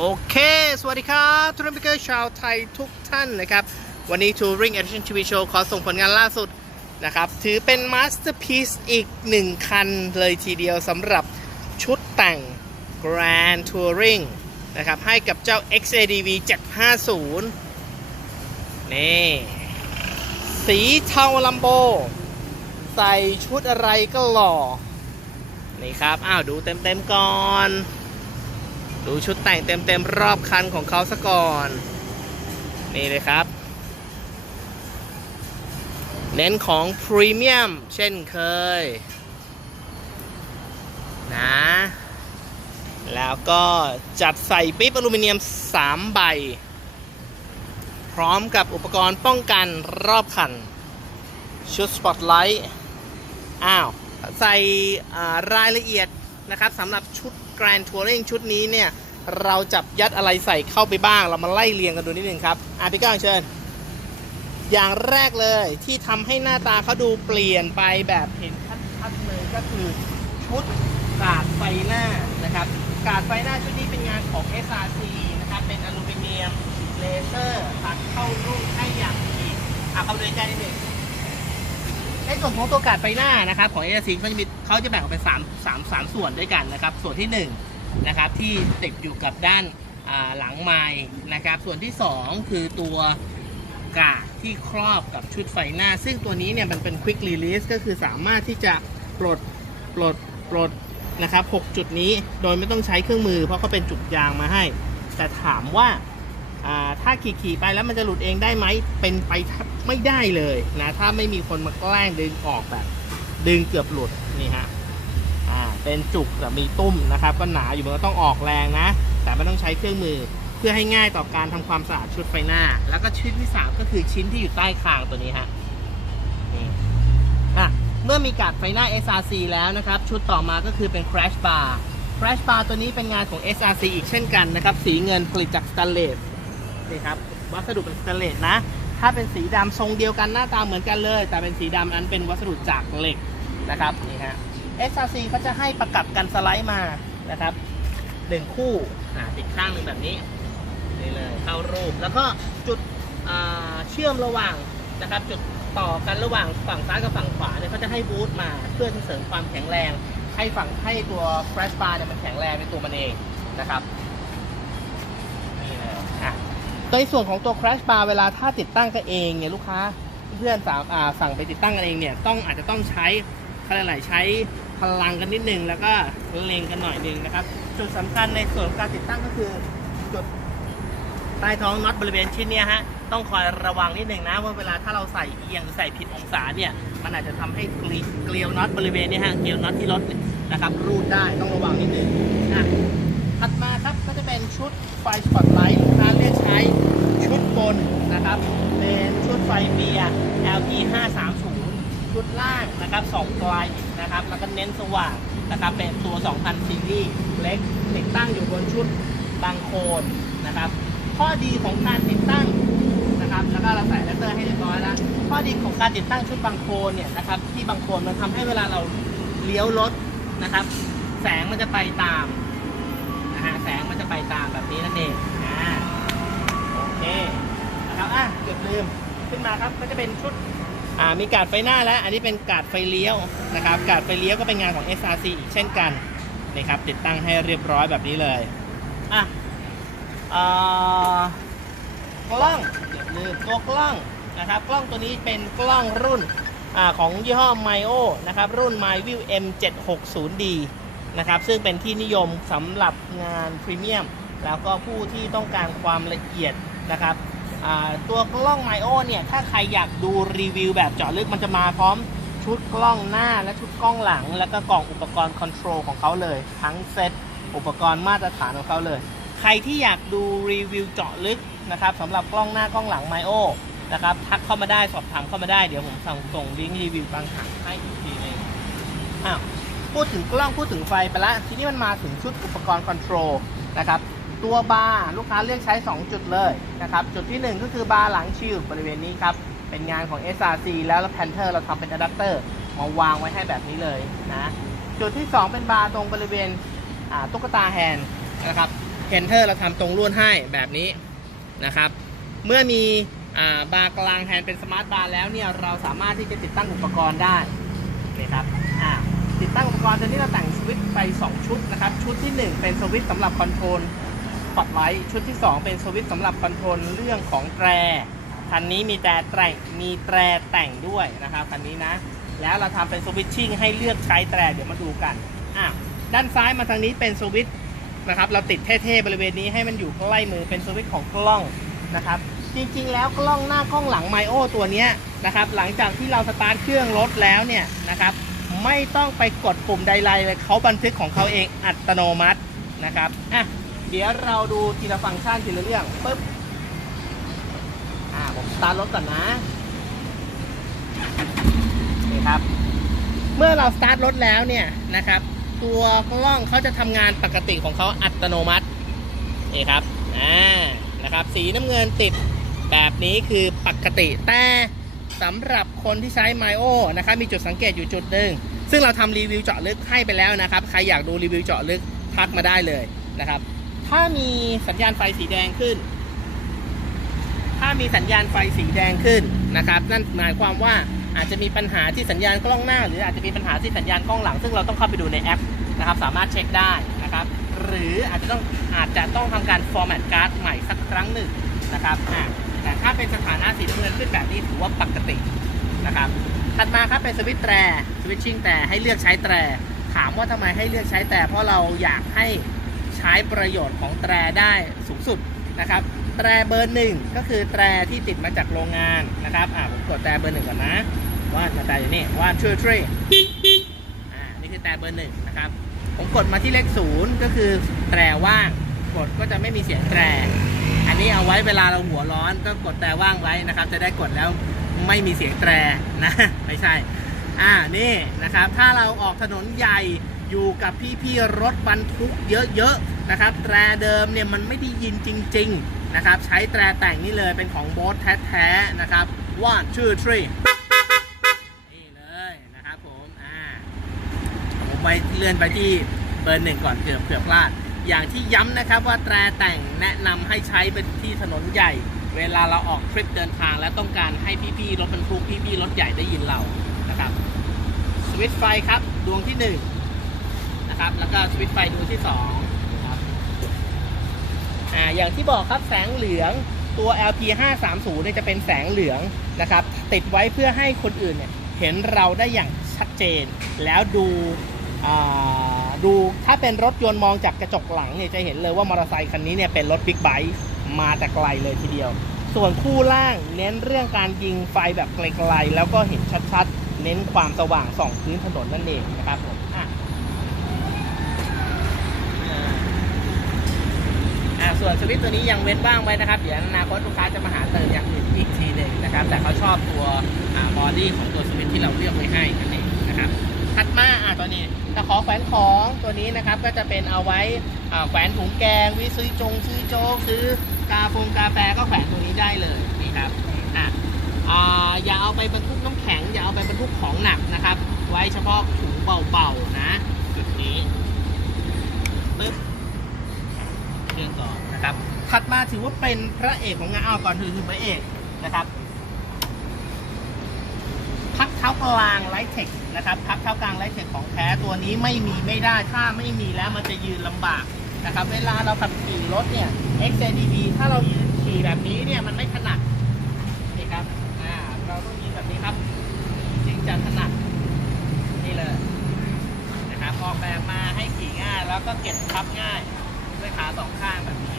โอเค สวัสดีครับทูริเกอร์ชาวไทยทุกท่านนะครับ วันนี้ Touring Edition TV Show ขอส่งผลงานล่าสุดนะครับ ถือเป็นมาสเตอร์พีซอีกหนึ่งคันเลยทีเดียวสำหรับชุดแต่ง Grand Touring นะครับ ให้กับเจ้า XADV 750 นี่ สีเทาลัมโบ ใส่ชุดอะไรก็หล่อ นี่ครับ อ้าว ดูเต็มๆก่อน ดูชุดแต่งเต็มๆรอบคันของเขาซะก่อน นี่เลยครับ เน้นของพรีเมียมเช่นเคย นะ แล้วก็จัดใส่ปิ๊บอลูมิเนียม 3 ใบ พร้อมกับอุปกรณ์ป้องกันรอบคัน ชุดสปอตไลท์ อ้าว ใส่รายละเอียดนะครับสำหรับชุด Grand Touring ชุดนี้เนี่ยเราจับยัดอะไรใส่เข้าไปบ้าง เรามาไล่เรียงกันดูนิดนึงครับอะพี่ก้องเชิญ อย่างแรกเลยที่ทำให้หน้าตาเขาดูเปลี่ยนไปแบบเห็นชัดๆเลยก็คือชุดกาดไฟหน้านะครับกาดไฟหน้าชุดนี้เป็นงานของ SRC นะครับเป็นอลูมิเนียมเลเซอร์ตัดเข้ารูปให้อย่างดีอะเขาเลยใจนิดนึง ในส่วนของตัวกาดไฟหน้านะครับของ a อ c เขาจะมีเขาจะแบ่งออกเป็น3 3 3 ส่วนด้วยกันนะครับ ส่วนที่1นะครับที่ติดอยู่กับด้านหลังไม้นะครับ ส่วนที่ 2 คือตัวกาดที่ครอบกับชุดไฟหน้า ซึ่งตัวนี้เนี่ยมันเป็น quick release ก็คือสามารถที่จะปลดปลดปลดนะครับ 6 จุดนี้โดยไม่ต้องใช้เครื่องมือ เพราะเขาเป็นจุดยางมาให้ แต่ถามว่า ถ้าขี่ๆไปแล้วมันจะหลุดเองได้ไหมเป็นไปไม่ได้เลยนะถ้าไม่มีคนมาแกล้งดึงออกแบบ ดึงเกือบหลุดนี่ฮะอ่าเป็นจุกแต่มีตุ้มนะครับ ก็หนาอยู่มันก็ต้องออกแรงนะ แต่ไม่ต้องใช้เครื่องมือเพื่อให้ง่ายต่อการทำความสะอาดชุดไฟหน้า แล้วก็ชิ้นที่สามก็คือชิ้นที่อยู่ใต้คางตัวนี้ฮะนี่อะเมื่อมีกาดไฟหน้า SRC แล้วนะครับ ชุดต่อมาก็คือเป็น crash bar crash bar ตัวนี้เป็นงานของ SRC อีกเช่นกันนะครับ สีเงินผลิตจากสแตนเลส นี่ครับวัสดุเป็นสแตนเลสนะ ถ้าเป็นสีดำทรงเดียวกันหน้าตาเหมือนกันเลย แต่เป็นสีดำอันเป็นวัสดุจากเหล็กนะครับนี่ฮะ SRC เขาจะให้ประกับกันสไลด์มานะครับหนึ่งคู่ติดข้างหนึ่งแบบนี้นี่เลยเข้ารูปแล้วก็จุดเชื่อมระหว่างนะครับ จุดต่อกันระหว่างฝั่งซ้ายกับฝั่งขวาเนี่ยเขาจะให้บูทมาเพื่อเสริมความแข็งแรง ให้ฝั่งให้ตัว crash bar เนี่ยมันแข็งแรงในตัวมันเองนะครับ ในส่วนของตัว crash bar เวลาถ้าติดตั้งกันเองเนี่ยลูกค้าเพื่อนสามอ่าสั่งไปติดตั้งกันเองเนี่ยต้องอาจจะต้องใช้อะไรหลายใช้พลังกันนิดนึงแล้วก็เล็งกันหน่อยนึงนะครับจุดสำคัญในส่วนของการติดตั้งก็คือจุดใต้ท้องน็อตบริเวณชิ้นเนี้ยฮะต้องคอยระวังนิดนึงนะว่าเวลาถ้าเราใส่เอียงใส่ผิดองศาเนี่ยมันอาจจะทำให้เกลียวน็อตบริเวณเนี้ยฮะเกลียวน็อตที่รถนะครับรูดได้ต้องระวังนิดนึงนะถัดมาครับก็จะเป็นชุดไฟสปอตไลท์าเลือกใช้ชุดบนนะครับเป็นชุดไฟเบียร์ LT 530 ชุดล่างนะครับ2ปลายนะครับแล้วก็เน้นสว่างนะครับเป็นตัว 2000 ซีรีส์เล็กติดตั้งอยู่บนชุดบางโคนนะครับ ข้อดีของการติดตั้งนะครับ แล้วก็เราใส่แรปเตอร์ให้เรียบร้อยแล้วข้อดีของการติดตั้งชุดบางโคนเนี่ยนะครับที่บางโคนมันทำให้เวลาเราเลี้ยวรถนะครับ แสงมันจะไปตามนะฮะแสงมันจะไปตามแบบนี้นั่นเอง เคนะครับอะเกือบลืมขึ้นมาครับก็จะเป็นชุดอ่ามีการดไฟหน้าแล้ว อันนี้เป็นการดไฟเลี้ยวนะครับการดไฟเลี้ยวก็เป็นงานของ SRC อีกเช่นกันนี่ครับติดตั้งให้เรียบร้อยแบบนี้เลยอะอ่ากล้องเกือบลืมตัวกล้องนะครับกล้องตัวนี้เป็นกล้องรุ่นอาของยี่ห้อ m i o นะครับรุ่น MyView M760D นะครับซึ่งเป็นที่นิยมสำหรับงานพรีเมียมแล้วก็ผู้ที่ต้องการความละเอียด นะครับตัวกล้อง m i o เนี่ยถ้าใครอยากดูรีวิวแบบเจาะลึกมันจะมาพร้อมชุดกล้องหน้าและชุดกล้องหลัง แล้วก็กล่องอุปกรณ์คอนโทรลของเขาเลย ทั้งเซตอุปกรณ์มาตรฐานของเขาเลย ใครที่อยากดูรีวิวเจาะลึกนะครับสำหรับกล้องหน้ากล้องหลัง m i o นะครับทักเข้ามาได้สอบถามเข้ามาได้เดี๋ยวผมส่งส่งลิงก์รีวิวบางถังให้อีกทีนึงอ้าวพูดถึงกล้องพูดถึงไฟไปแล้วทีนี้มันมาถึงชุดอุปกรณ์คอนโทรลนะครับ ตัวบาร์ลูกค้าเลือกใช้ 2 จุดเลยนะครับ จุดที่ 1 ก็คือบาร์หลังชิลบริเวณนี้ครับ เป็นงานของ SRC แล้วแล้วแพนเทอร์เราทำเป็นอะแดปเตอร์มาวางไว้ให้แบบนี้เลยนะ จุดที่ 2 เป็นบาร์ตรงบริเวณตุ๊กตาแฮนด์นะครับเพนเทอร์เราทำตรงลวดให้แบบนี้นะครับ เมื่อมีอบาร์กลางแทนเป็นสมาร์ทบาร์แล้วเนี่ยเราสามารถที่จะติดตั้งอุปกรณ์ได้นี่ครับติดตั้งอุปกรณ์ตัวนี้เราแต่งสวิตช์ไป 2 ชุดนะครับ ชุดที่ 1 เป็นสวิตช์สำหรับคอนโทรล ปอตไลท์ชุดที่ 2 เป็นสวิตช์สำหรับคอนโทรลเรื่องของแตรคันนี้มีแต่แต่งมีแตรแต่งด้วยนะครับคันนี้นะ แล้วเราทำเป็นสวิตชิ่งให้เลือกใช้แตรเดี๋ยวมาดูกันอะด้านซ้ายมาทางนี้เป็นสวิตนะครับ เราติดเท่ๆบริเวณนี้ให้มันอยู่ใกล้มือเป็นสวิตของกล้องนะครับ จริงๆ แล้วกล้องหน้ากล้องหลังไมโอตัวนี้นะครับ หลังจากที่เราสตาร์ทเครื่องรถแล้วเนี่ยนะครับ ไม่ต้องไปกดปุ่มใดๆเลยเขาบันทึกของเขาเองอัตโนมัตินะครับอะ เดี๋ยวเราดูทีละฟังก์ชันทีละเรื่องปึ๊บ อ่าผมสตาร์ทรถก่อนนะ นี่ครับ เมื่อเราสตาร์ทรถแล้วเนี่ยนะครับ ตัวกล้องเขาจะทำงานปกติของเขาอัตโนมัติ นี่ครับ อ่า นะครับ สีน้ำเงินติดแบบนี้คือปกติ แต่สำหรับคนที่ใช้ m มโอนะครับ มีจุดสังเกตอยู่จุดหนึ่งซึ่งเราทำรีวิวเจาะลึกให้ไปแล้วนะครับ ใครอยากดูรีวิวเจาะลึกทักมาได้เลยนะครับ ถ้ามีสัญญาณไฟสีแดงขึ้น ถ้ามีสัญญาณไฟสีแดงขึ้นนะครับ นั่นหมายความว่าอาจจะมีปัญหาที่สัญญาณกล้องหน้า หรืออาจจะมีปัญหาที่สัญญาณกล้องหลัง ซึ่งเราต้องเข้าไปดูในแอปนะครับ สามารถเช็คได้นะครับ หรืออาจจะต้องอาจจะต้องทำการ format card ใหม่สักครั้งหนึ่งนะครับแต่ถ้าเป็นสถานะสีน้ำเงินขึ้นแบบนี้ถือว่าปกตินะครับถัดมาครับเป็นสวิตช์แตรสวิตชิ่งแต่ให้เลือกใช้แตรถามว่าทำไมให้เลือกใช้แตรเพราะเราอยากให้ ใช้ประโยชน์ของแตรได้สูงสุดนะครับ แตรเบอร์หนึ่งก็คือแตรที่ติดมาจากโรงงานนะครับอ่าผมกดแตรเบอร์หนึ่งก่อนนะว่าจะแตรอยู่นี่ว่าช่วยช่วยอ่านี่คือแตรเบอร์หนึ่งนะครับผมกดมาที่เลขศูนย์ก็คือแตรว่างกดก็จะไม่มีเสียงแตร อันนี้เอาไว้เวลาเราหัวร้อนก็กดแตรว่างไว้นะครับ จะได้กดแล้วไม่มีเสียงแตรนะไม่ใช่อ่านี่นะครับ ถ้าเราออกถนนใหญ่ อยู่กับพี่ๆรถบรรทุกเยอะๆนะครับแตรเดิมเนี่ยมันไม่ได้ยินจริงๆนะครับใช้แตรแต่งนี่เลยเป็นของโบสแท้ๆนะครับ one two three นี่เลยนะครับผมอ่าผมไปเลื่อนไปที่เบอร์หนึ่งก่อนเกือบเกือบพลาด อย่างที่ย้ำนะครับว่าแตรแต่งแนะนำให้ใช้เป็นที่ถนนใหญ่ เวลาเราออกทริปเดินทางและต้องการให้พี่ๆรถบรรทุกพี่ๆรถใหญ่ได้ยินเรานะครับสวิตช์ไฟครับดวงที่ห นะครับ แล้วก็สวิตช์ไฟดวงที่สองครับอ่าอย่างที่บอกครับแสงเหลืองตัว LP 5 3 0เนี่ยจะเป็นแสงเหลืองนะครับ ติดไว้เพื่อให้คนอื่นเนี่ยเห็นเราได้อย่างชัดเจน แล้วดูอ่าดูถ้าเป็นรถยนต์มองจากกระจกหลังเนี่ยจะเห็นเลยว่ามอเตอร์ไซค์คันนี้เนี่ยเป็นรถบิ๊กไบค์มาแต่ไกลเลยทีเดียว ส่วนคู่ล่างเน้นเรื่องการยิงไฟแบบไกลๆแล้วก็เห็นชัดๆ เน้นความสว่างส่องพื้นถนนนั่นเองนะครับผมอะอ่า ส่วนสวิตตัวนี้ยังเว้นว่างไว้นะครับ เดี๋ยวอนาคตลูกค้าจะมาหาเติมอย่างอื่นอีกทีหนึ่งนะครับ แต่เขาชอบตัวอ่าบอดี้ของตัวสวิตที่เราเลือกไว้ให้นั่นเองนะครับถัดมาอ่าตัวนี้ตะขอแขวนของตัวนี้นะครับก็จะเป็นเอาไว้แขวนถุงแกงวิซื้อจงซื้อโจ๊กซื้อกาฟงกาแฟก็แขวนตรงนี้ได้เลยนี่ครับอะอ่าอย่าเอาไปบรรทุกน้ำแข็ง อย่าเอาไปบรรทุกของหนักนะครับ ไว้เฉพาะถุงเบาๆนะจุดนี้ปึ๊บเครื่องก่อ นะครับ ถัดมาถือว่าเป็นพระเอกของงานเอาก่อนถือถือพระเอกนะครับ พักเท้ากลางไลท์เทคนะครับ พักเท้ากลางไลท์เทคของแท้ตัวนี้ไม่มีไม่ได้ ถ้าไม่มีแล้วมันจะยืนลำบากนะครับ เวลาเราขับขี่รถเนี่ย XADV ถ้าเรายืนขี่แบบนี้เนี่ยมันไม่ถนัดนี่ครับ อ่า เราต้องยืนแบบนี้ครับ จึงจะถนัดนี่เลยนะครับออกแบบมาให้ขี่ง่าย แล้วก็เก็บพับง่ายด้วยขาสองข้างแบบนี้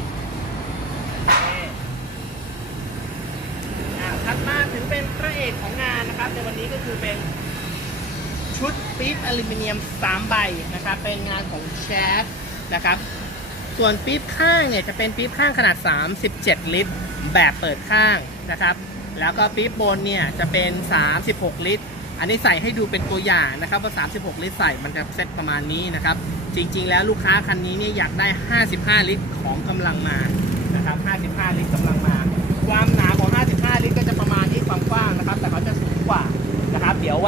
โอเคอ่า ถัดมาถึงเป็นพระเอกของงานนะครับในวันนี้ก็คือเป็นชุดปี๊บอลูมิเนียม3ใบนะครับเป็นงานของแชฟนะครับส่วนปี๊บข้างเนี่ยจะเป็นปี๊บข้างขนาด 37 ลิตร แบบเปิดข้างนะครับ แล้วก็ปี๊บบนเนี่ยจะเป็น 36 ลิตร อันนี้ใส่ให้ดูเป็นตัวอย่างนะครับว่า 36 ลิตรใส่มันจะเซ็ตประมาณนี้นะครับ จริงๆ แล้วลูกค้าคันนี้เนี่ยอยากได้ 55 ลิตรของกำลังมานะครับ 55 ลิตรกำลังมา ความหนา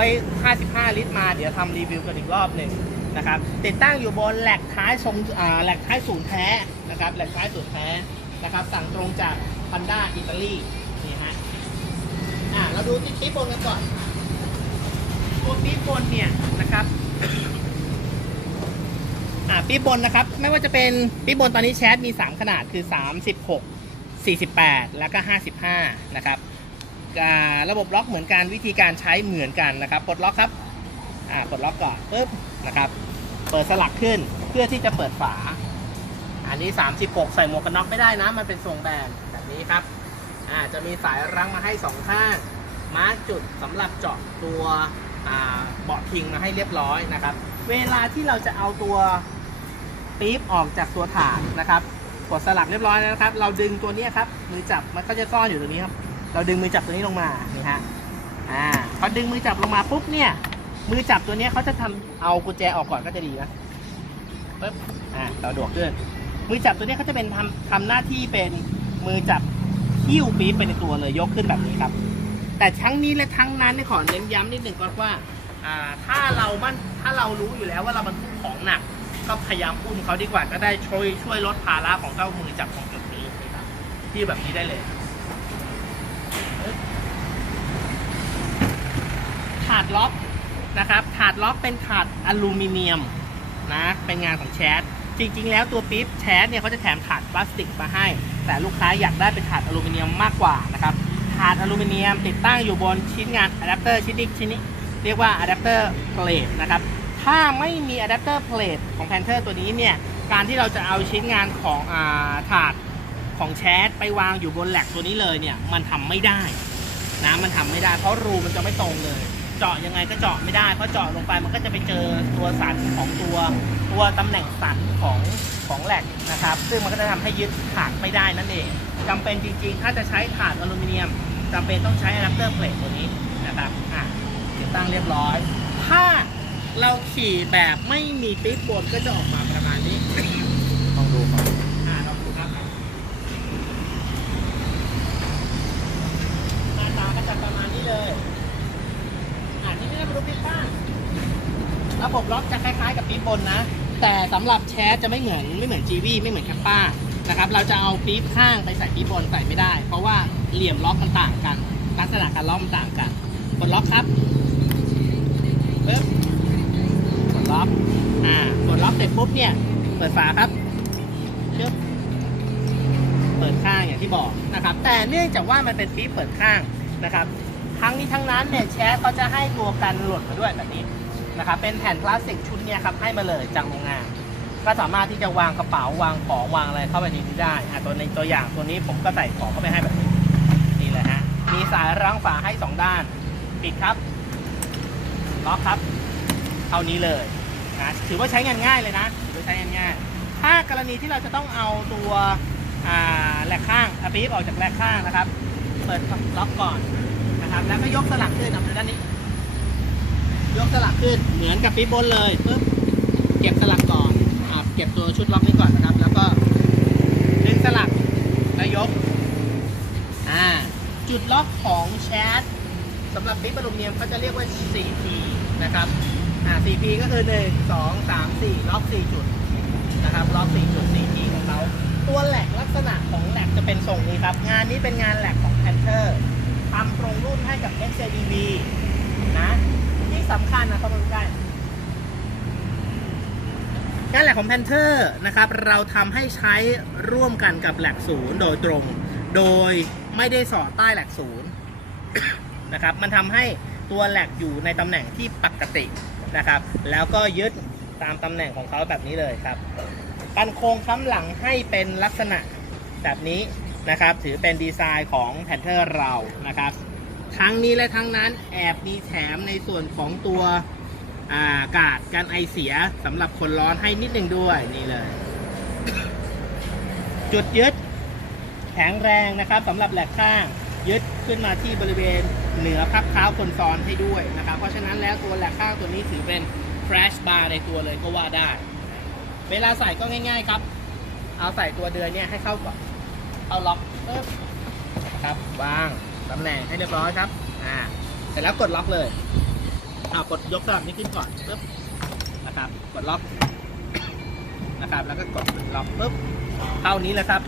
55 ลิตรมา เดี๋ยวทำรีวิวกันอีกรอบหนึ่งนะครับ ติดตั้งอยู่บนแหลกท้ายทรงอ่าแหลกท้ายศูนย์แท้นะครับแหลกท้ายศูนย์แท้นะครับ สั่งตรงจากพันด้าอิตาลีนี่ฮะอ่าเราดูที่ปี๊บบนกันก่อนตัวปี๊บบนเนี่ยนะครับอ่าปีบบนนะครับ ไม่ว่าจะเป็นปีบบนตอนนี้แชทมี 3 ขนาดคือ 36 48 แล้วก็ 55 นะครับ ระบบล็อกเหมือนกันวิธีการใช้เหมือนกันนะครับปลดล็อกครับปลดล็อกก่อนปุ๊บนะครับ เปิดสลักขึ้นเพื่อที่จะเปิดฝา อันนี้ 36 ใส่หมวกกันน็อกไม่ได้นะ มันเป็นทรงแบนแบบนี้ครับจะมีสายรั้งมาให้สองข้างมาร์กจุดสำหรับเจาะตัวเบาะพิงมาให้เรียบร้อยนะครับ เวลาที่เราจะเอาตัวปี๊บออกจากตัวถาดนะครับกดสลักเรียบร้อยแล้วนะครับ เราดึงตัวนี้ครับมือจับมันก็จะซ่อนอยู่ตรงนี้ครับ เราดึงมือจับตัวนี้ลงมานี่ฮะอ่าพอดึงมือจับลงมาปุ๊บเนี่ย มือจับตัวนี้เขาจะทำเอากุญแจออกก่อนก็จะดีนะปุ๊บอ่าเราดวกขึ้นมือจับตัวนี้เขาจะเป็นทำทำหน้าที่เป็นมือจับหิ้วปี๊บไปในตัวเลยยกขึ้นแบบนี้ครับ แต่ทั้งนี้และทั้งนั้นนี่ขอเน้นย้ำนิดหนึ่งก่อนว่าอ่าถ้าเรามันถ้าเรารู้อยู่แล้วว่าเราบรรทุกของหนัก ก็พยายามอุ้มเขาดีกว่าจะได้ช่วยช่วยลดภาระของเจ้ามือจับของจุดนี้นะครับที่แบบนี้ได้เลย ถาดล็อกนะครับถาดล็อกเป็นถาดอลูมิเนียมนะเป็นงานของแชทจริงๆ แล้วตัวปี๊บแชทเนี่ยเขาจะแถมถาดพลาสติกมาให้ แต่ลูกค้าอยากได้เป็นถาดอลูมิเนียมมากกว่านะครับถาดอลูมิเนียมติดตั้งอยู่บนชิ้นงานอะแดปเตอร์ชิ้นนี้ชิ้นนี้เรียกว่าอะแดปเตอร์เพลทนะครับถ้าไม่มีอะแดปเตอร์เพลทของแพนเทอร์ตัวนี้เนี่ยการที่เราจะเอาชิ้นงานของอาถาดของแชทไปวางอยู่บนแหลกตัวนี้เลยเนี่ยมันทำไม่ได้นะมันทำไม่ได้เพราะรูมันจะไม่ตรงเลย เจาะยังไงก็เจาะไม่ได้เพราะเจาะลงไปมันก็จะไปเจอตัวสันของตัวตัวตำแหน่งสันของของแหลกนะครับ ซึ่งมันก็จะทำให้ยึดถาดไม่ได้นั่นเองจำเป็นจริงๆ ถ้าจะใช้ถาดอลูมิเนียมจำเป็นต้องใช้อะแดปเตอร์เพลทตัวนี้นะครับอะติดตั้งเรียบร้อย ถ้าเราขี่แบบไม่มีปิ๊บบนก็จะออกมาประมาณนี้ ต้องดูก่อน อ่าลองดูครับหน้าตาก็จะประมาณนี้เลย อ่าทีนี้เรามาดูปี๊บข้างระ บบล็อกจะคล้ายๆกับปี๊บบนนะ แต่สำหรับแชสจะไม่เหมือนไม่เหมือนจีวีไม่เหมือนแคปป้านะครับเราจะเอาปี๊บข้างไปใส่ปี๊บบนใส่ไม่ได้ เพราะว่าเหลี่ยมล็อกมันต่างกัน ลักษณะการล็อกมันต่างกันกดล็อกครับปึ๊บกดล็อกอ่ากดล็อกเสร็จปุ๊บเนี่ยเปิดฝาครับชึบเปิดข้างอย่างที่บอกนะครับ แต่เนื่องจากว่ามันเป็นปี๊บเปิดข้างนะครับ ทั้งนี้ทั้งนั้นเนี่ยแชร์เขาจะให้ตัวกันหล่นมาด้วยแบบนี้ นะครับเป็นแผ่นพลาสติกชุดเนี่ยครับให้มาเลยจากโรงงานก็สามารถที่จะวางกระเป๋าวางของวางอะไรเข้าไปในนี้ได้อะตัวในตัวอย่างตัวนี้ผมก็ใส่ของเข้าไปให้แบบนี้นี่เลยฮะมีสายรั้งฝาให้สองด้าน ปิดครับล็อกครับเท่านี้เลยนะถือว่าใช้งานง่ายเลยนะถือว่าใช้งานง่ายถ้ากรณีที่เราจะต้องเอาตัวอ่าแหลกข้างอะปี๊บออกจากแหลกข้างนะครับ เปิดล็อกก่อนนะครับ แล้วก็ยกสลักขึ้นเอาไปด้านนี้ ยกสลักขึ้นเหมือนกับปี๊บบนเลยปึ๊บเก็บสลักก่อนอ่าเก็บตัวชุดล็อกนี้ก่อนนะครับ แล้วก็ดึงสลักแล้วยกอ่าจุดล็อกของแชทสำหรับปี๊บอลูมิเนียมเขาจะเรียกว่า 4P นะครับอ่า 4P ก็คือ 1 2 3 4 ล็อก 4 จุดนะครับ ล็อก 4 จุด4ทีของเขาตัวแหลกลักษณะของแหลกจะเป็นทรงนี้ครับ งานนี้เป็นงานแหลกของ Panther ทำตรงรุ่นให้กับ XJDB นะ สำคัญนะเข้ามาดูใกล้งานแหลกของ Panther นะครับ เราทำให้ใช้ร่วมกันกับแหลกศูนย์โดยตรง โดยไม่ได้สอดใต้แหลกศูนย์นะครับ มันทำให้ตัวแหลกอยู่ในตำแหน่งที่ปกตินะครับ แล้วก็ยึดตามตำแหน่งของเขาแบบนี้เลยครับกันโครงค้ำหลังให้เป็นลักษณะแบบนี้นะครับ ถือเป็นดีไซน์ของแพนเทอร์เรานะครับ ทั้งนี้และทั้งนั้นแอบมีแถมในส่วนของตัวอากาดกันไอเสียสำหรับคนร้อนให้นิดนึงด้วยนี่เลย จุดยึดแข็งแรงนะครับสำหรับแหลกข้างยึดขึ้นมาที่บริเวณเหนือพักเท้าคนซ้อนให้ด้วยนะครับ เพราะฉะนั้นแล้วตัวแหลกข้างตัวนี้ถือเป็น crash bar ในตัวเลยก็ว่าได้ เวลาใส่ก็ง่าย ๆครับ เอาใส่ตัวเดือนเนี่ยให้เข้าก่อนเอาล็อกปึ๊บครับวาง ตำแหน่งให้เรียบร้อยครับ อ่า เสร็จแล้วกดล็อกเลยเอากดยกสลับนี้ขึ้นก่อนปึ๊บนะครับ กดล็อกนะครับ แล้วก็กดล็อกปุ๊บเท่านี้เลยครับ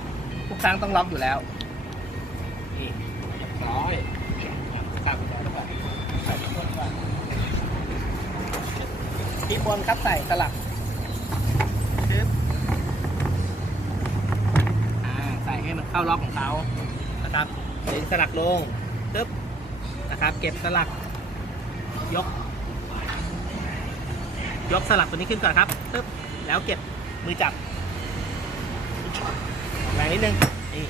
ทุกครั้งต้องล็อกอยู่แล้ว นี่เรียบร้อยนะครับแล้วก็ใส่ที่บนก่อนที่บนครับใส่สลักปึ๊บอ่า ใส่ให้มันเข้าล็อกของเขานะครับ ดึงสลักลงปึ๊บนะครับ เก็บสลัก ยก ยกสลักตัวนี้ขึ้นก่อนครับปึ๊บแล้วเก็บมือจับแรงนิดนึงนี่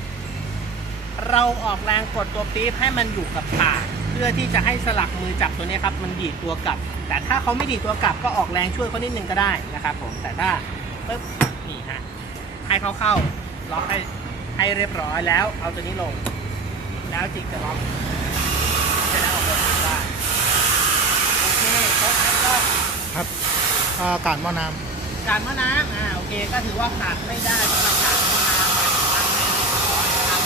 เราออกแรงกดตัวปี๊บให้มันอยู่กับปากเพื่อที่จะให้สลักมือจับตัวนี้ครับ มันดีดตัวกลับ แต่ถ้าเขาไม่ดีดตัวกลับก็ออกแรงช่วยเขานิดนึงก็ได้นะครับผมแต่ถ้าปึ๊บนี่ฮะให้เขาเข้าล็อกให้ให้เรียบร้อยแล้วเอาตัวนี้ลง แล้วจิกจะล็อกจะได้ออกรถได้โอเคครบแล้วก็ครับอ่าการหม้อน้การมะน้ำอ่าโอเคก็ถือว่าขาดไม่ได้สำหรับการมะน้ำมาทำในนะครับ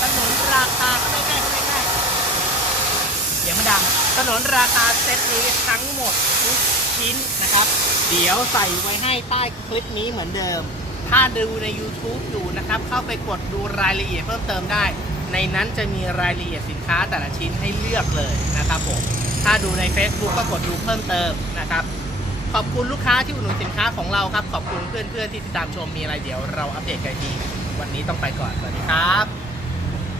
ถนนราคาก็ไม่ใกล้ก็ไม่ใกล้เสียงมันดังถนนราคาเซตนี้ทั้งหมดทุกชิ้นนะครับ เดี๋ยวใส่ไว้ให้ใต้คลิปนี้เหมือนเดิม ถ้าดูใน YouTube อยู่นะครับ เข้าไปกดดูรายละเอียดเพิ่มเติมได้ ในนั้นจะมีรายละเอียดสินค้าแต่ละชิ้นให้เลือกเลยนะครับผม ถ้าดูใน Facebook ก็กดดูเพิ่มเติมนะครับ ขอบคุณลูกค้าที่อุดหนุนสินค้าของเราครับ ขอบคุณเพื่อนๆที่ติดตามชมมีอะไรเดี๋ยวเราอัปเดตกันดี วันนี้ต้องไปก่อน สวัสดีครับ